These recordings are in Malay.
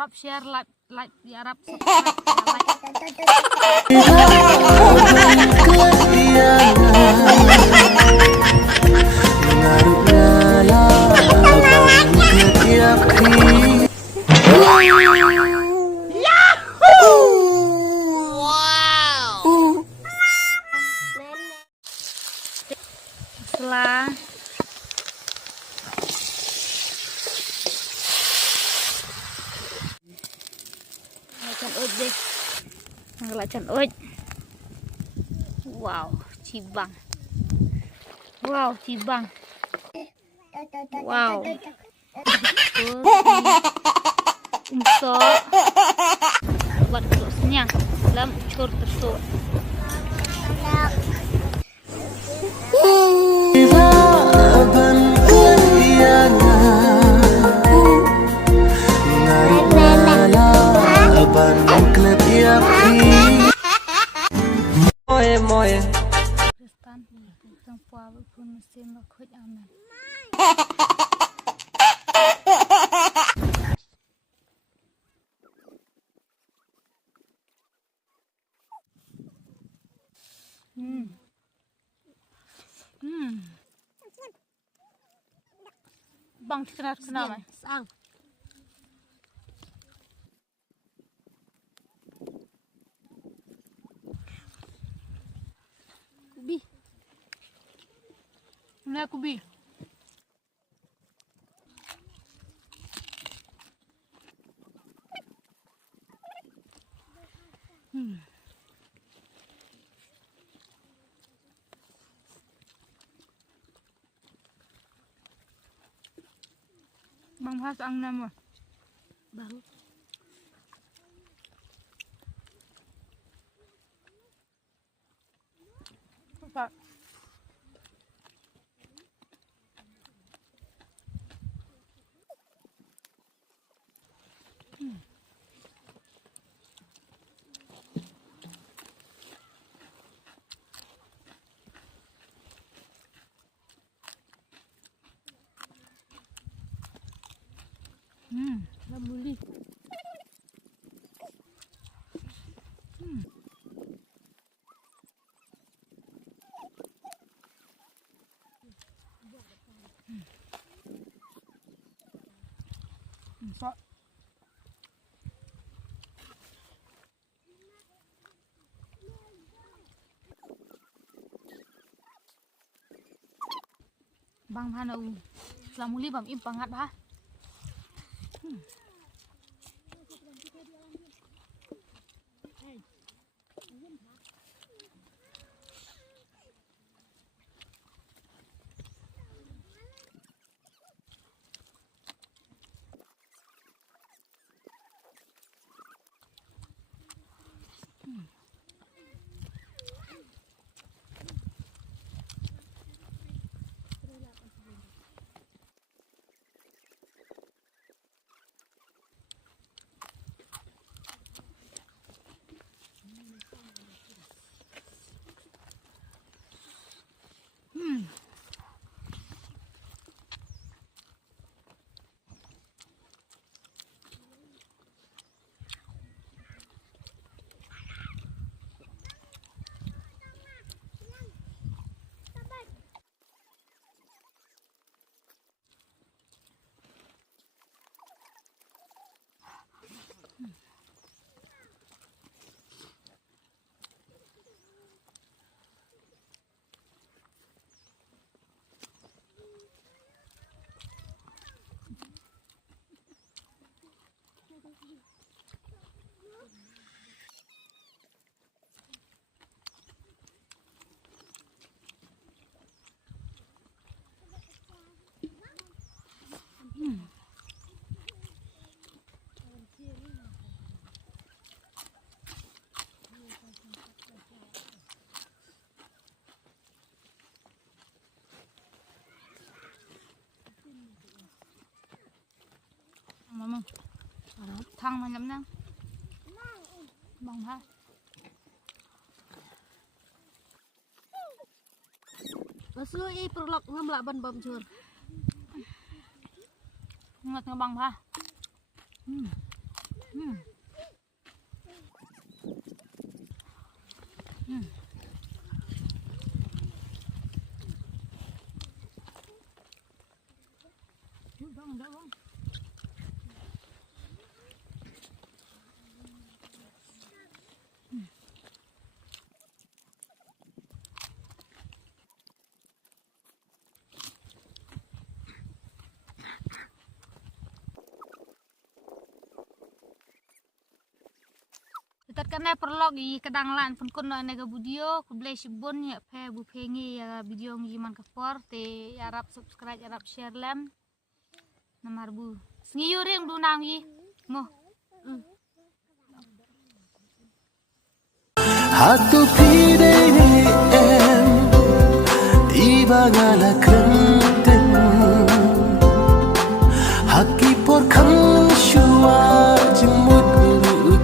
Arab share like di Arab subscribe setelah Lacan uj deh, lacan uj. Wow, cibang. Wow, cibang. Wow. Umso. Buat terusnya dalam ucur tersebut. Bang kenal sang. Kubi. Mana kubi? Bang Has ang nama baru. Apa? Buli. So. Bang Hanau, selamuli bam im pangat bah. Mama. Thang mà nhắm nang. Bang ha. Maslo perlok ngamlak ban bam jur. Ngat ngabang ha. kat kana perlog I kadang lan pun kun na nega video ku blay sibon ya phe bu phengi ya video ngi man ka por te arab subscribe arab share lam namar bu sngiyo ring du nang yi mo Hatu pide em iba ngala krenten haki por kham shua jimut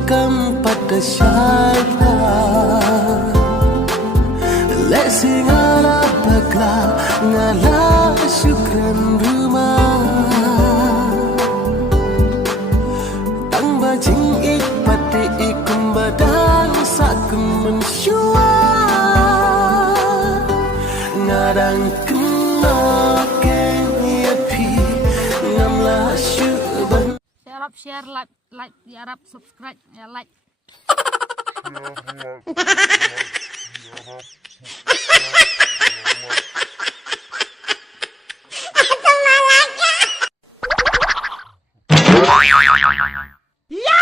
kam pada shaita lesi ngala bagla ngala syukran rumah tang bajing ik pati ikum badang sakum mensyua ngarang kena kenyapi ngamla syuban Arab share like ya Arab subscribe ya like Ya!